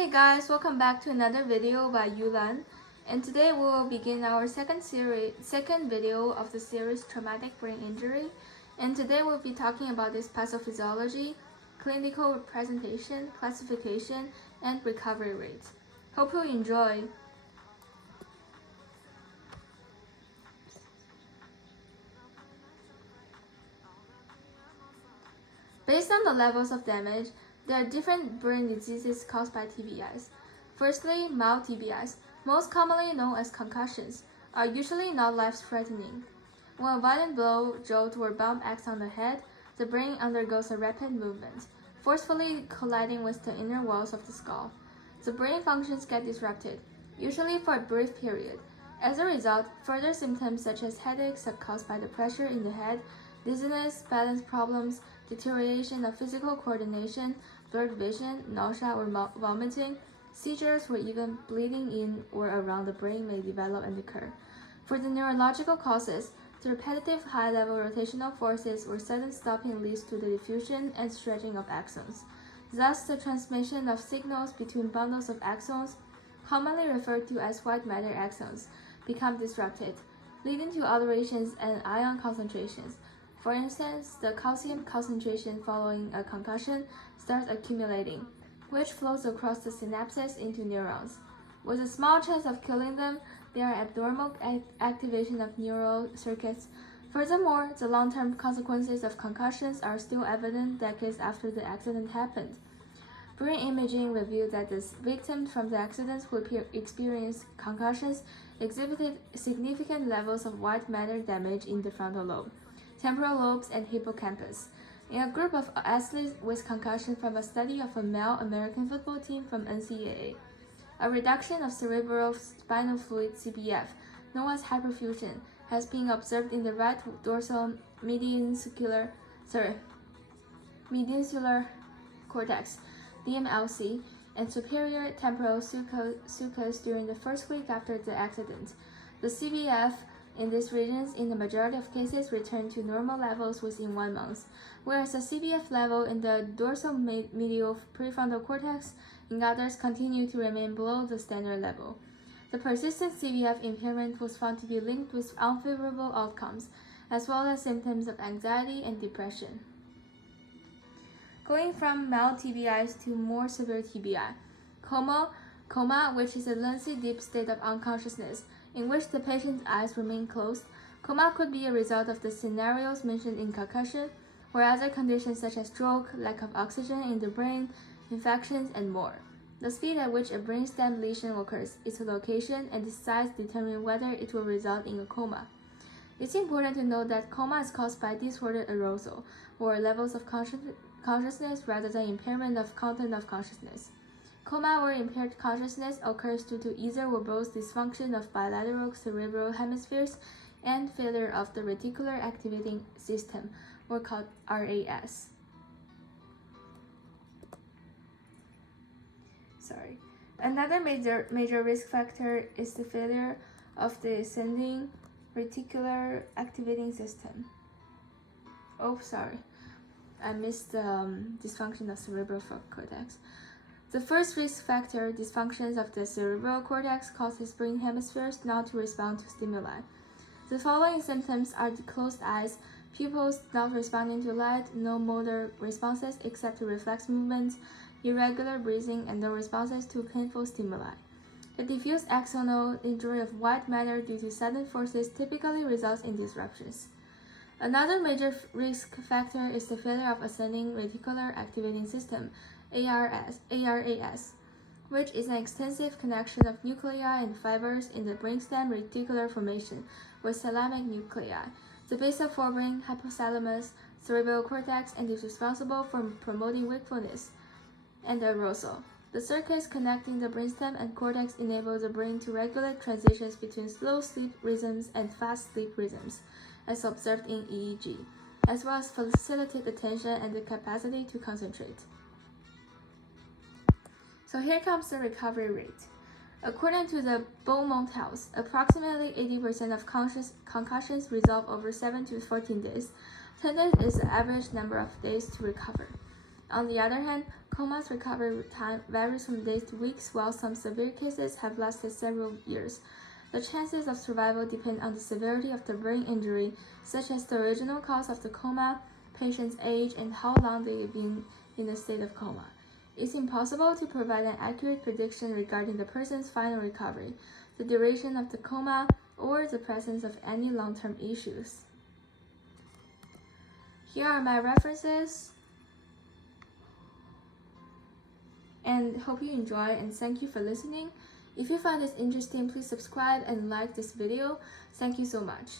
Hey guys, welcome back to another video by Yulan, and today we will begin our second video of the series Traumatic Brain Injury. And today we'll be talking about this pathophysiology, clinical presentation, classification, and recovery rate. Hope you enjoy. Based on the levels of damage, there are different brain diseases caused by TBIs. Firstly, mild TBIs, most commonly known as concussions, are usually not life-threatening. When a violent blow, jolt, or bump acts on the head, the brain undergoes a rapid movement, forcefully colliding with the inner walls of the skull. The brain functions get disrupted, usually for a brief period. As a result, further symptoms such as headaches are caused by the pressure in the head, dizziness, balance problems, deterioration of physical coordination, blurred vision, nausea or vomiting, seizures, or even bleeding in or around the brain may develop and occur. For the neurological causes, the repetitive high-level rotational forces or sudden stopping leads to the diffusion and stretching of axons. Thus, the transmission of signals between bundles of axons, commonly referred to as white matter axons, become disrupted, leading to alterations in ion concentrations. For instance, the calcium concentration following a concussion starts accumulating, which flows across the synapses into neurons. With a small chance of killing them, there are abnormal activation of neural circuits. Furthermore, the long-term consequences of concussions are still evident decades after the accident happened. Brain imaging revealed that the victims from the accidents who experienced concussions exhibited significant levels of white matter damage in the frontal lobe, temporal lobes, and hippocampus. In a group of athletes with concussion from a study of a male American football team from NCAA, a reduction of cerebral spinal fluid (CBF), known as hyperfusion, has been observed in the right dorsal mediastinal cortex (DMLC) and superior temporal sulcus during the first week after the accident. The CBF in these regions, in the majority of cases, return to normal levels within 1 month, whereas the CBF level in the dorsal medial prefrontal cortex in others continue to remain below the standard level. The persistent CBF impairment was found to be linked with unfavorable outcomes, as well as symptoms of anxiety and depression. Going from mild TBIs to more severe TBI. Coma, which is a lengthy deep state of unconsciousness, in which the patient's eyes remain closed. Coma could be a result of the scenarios mentioned in concussion, or other conditions such as stroke, lack of oxygen in the brain, infections, and more. The speed at which a brainstem lesion occurs, its location, and its size determine whether it will result in a coma. It's important to note that coma is caused by disordered arousal, or levels of consciousness rather than impairment of content of consciousness. Coma or impaired consciousness occurs due to either or both dysfunction of bilateral cerebral hemispheres and failure of the reticular activating system, or called RAS. Another major risk factor is the failure of the ascending reticular activating system. I missed the dysfunction of cerebral cortex. The first risk factor, dysfunctions of the cerebral cortex, causes brain hemispheres not to respond to stimuli. The following symptoms are the closed eyes, pupils not responding to light, no motor responses except to reflex movements, irregular breathing, and no responses to painful stimuli. The diffuse axonal injury of white matter due to sudden forces typically results in disruptions. Another major risk factor is the failure of ascending reticular activating system, ARAS, which is an extensive connection of nuclei and fibers in the brainstem reticular formation with thalamic nuclei, the basal forebrain, hypothalamus, cerebral cortex, and is responsible for promoting wakefulness and arousal. The circuits connecting the brainstem and cortex enable the brain to regulate transitions between slow sleep rhythms and fast sleep rhythms, as observed in EEG, as well as facilitate attention and the capacity to concentrate. So here comes the recovery rate. According to the Beaumont House, approximately 80% of concussions resolve over 7 to 14 days. 10 days is the average number of days to recover. On the other hand, Coma's recovery time varies from days to weeks, while some severe cases have lasted several years. The chances of survival depend on the severity of the brain injury, such as the original cause of the coma, patient's age, and how long they have been in a state of coma. It's impossible to provide an accurate prediction regarding the person's final recovery, the duration of the coma, or the presence of any long-term issues. Here are my references, and hope you enjoy, and thank you for listening. If you find this interesting, please subscribe and like this video. Thank you so much.